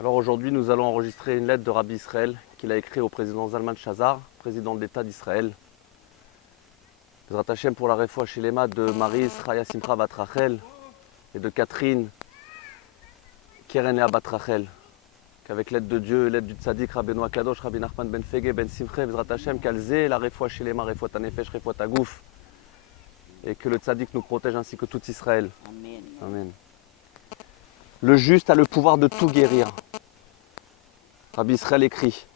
Alors aujourd'hui, nous allons enregistrer une lettre de Rabbi Israël qu'il a écrite au président Zalman Shazar, président de l'État d'Israël. Bezrat Hashem pour la réfoua Shelema de Maris Chaya Simcha Bat Rachel et de Catherine Keren Lea Bat Rachel. Qu'avec l'aide de Dieu, l'aide du Tzadik, Rabbeinu Akadosh, Rabbi Nachman Ben Fege, Ben Simche, Bezrat Hashem, qu'Alzé, la réfoua Shelema, réfoua Tanefesh, réfoua Tagouf, et que le Tzadik nous protège ainsi que tout Israël. Amen. Amen. Le juste a le pouvoir de tout guérir. Rabbi Israël écrit: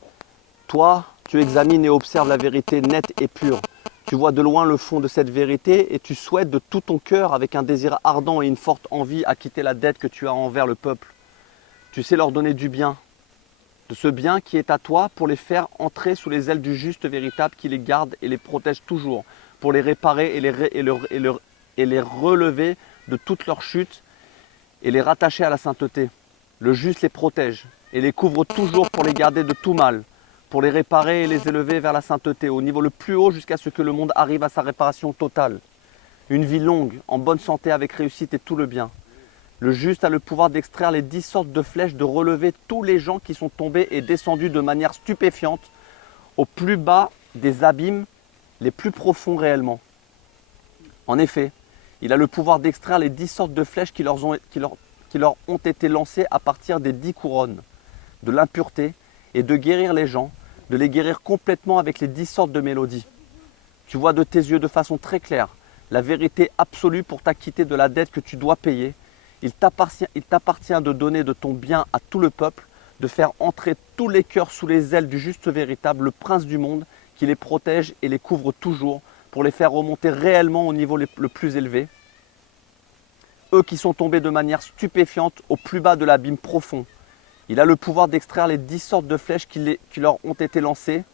toi, tu examines et observes la vérité nette et pure. Tu vois de loin le fond de cette vérité et tu souhaites de tout ton cœur, avec un désir ardent et une forte envie, acquitter la dette que tu as envers le peuple. Tu sais leur donner du bien, de ce bien qui est à toi, pour les faire entrer sous les ailes du juste véritable qui les garde et les protège toujours, pour les réparer et les relever de toute leur chute et les rattacher à la sainteté. Le juste les protège et les couvre toujours pour les garder de tout mal, pour les réparer et les élever vers la sainteté, au niveau le plus haut, jusqu'à ce que le monde arrive à sa réparation totale. Une vie longue, en bonne santé, avec réussite et tout le bien. Le juste a le pouvoir d'extraire les 10 sortes de flèches, de relever tous les gens qui sont tombés et descendus de manière stupéfiante au plus bas des abîmes les plus profonds réellement. En effet, il a le pouvoir d'extraire les 10 sortes de flèches qui leur ont été lancées à partir des 10 couronnes de l'impureté, et de guérir les gens, de les guérir complètement avec les 10 sortes de mélodies. Tu vois de tes yeux de façon très claire la vérité absolue pour t'acquitter de la dette que tu dois payer. Il t'appartient de donner de ton bien à tout le peuple, de faire entrer tous les cœurs sous les ailes du juste véritable, le prince du monde, qui les protège et les couvre toujours, pour les faire remonter réellement au niveau le plus élevé. Eux qui sont tombés de manière stupéfiante au plus bas de l'abîme profond. Il a le pouvoir d'extraire les 10 sortes de flèches qui leur ont été lancées,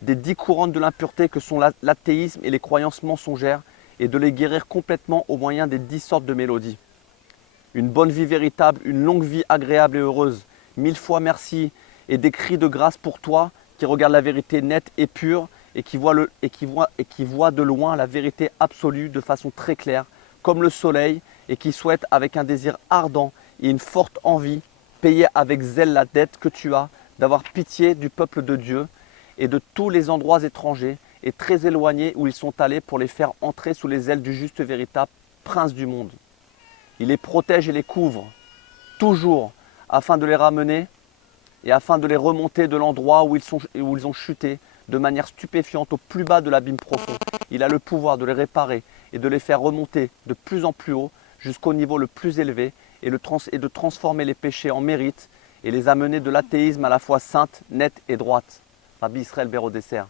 des 10 couronnes de l'impureté que sont l'athéisme et les croyances mensongères, et de les guérir complètement au moyen des 10 sortes de mélodies. Une bonne vie véritable, une longue vie agréable et heureuse. 1000 fois merci et des cris de grâce pour toi qui regarde la vérité nette et pure et qui voit de loin la vérité absolue de façon très claire, comme le soleil, et qui souhaite avec un désir ardent et une forte envie payer avec zèle la dette que tu as, d'avoir pitié du peuple de Dieu et de tous les endroits étrangers et très éloignés où ils sont allés, pour les faire entrer sous les ailes du juste véritable prince du monde. Il les protège et les couvre, toujours, afin de les ramener et afin de les remonter de l'endroit où ils ont chuté de manière stupéfiante au plus bas de l'abîme profond. Il a le pouvoir de les réparer et de les faire remonter de plus en plus haut jusqu'au niveau le plus élevé, et de transformer les péchés en mérite et les amener de l'athéisme à la foi sainte, nette et droite. Rabbi Israël Bérodesser.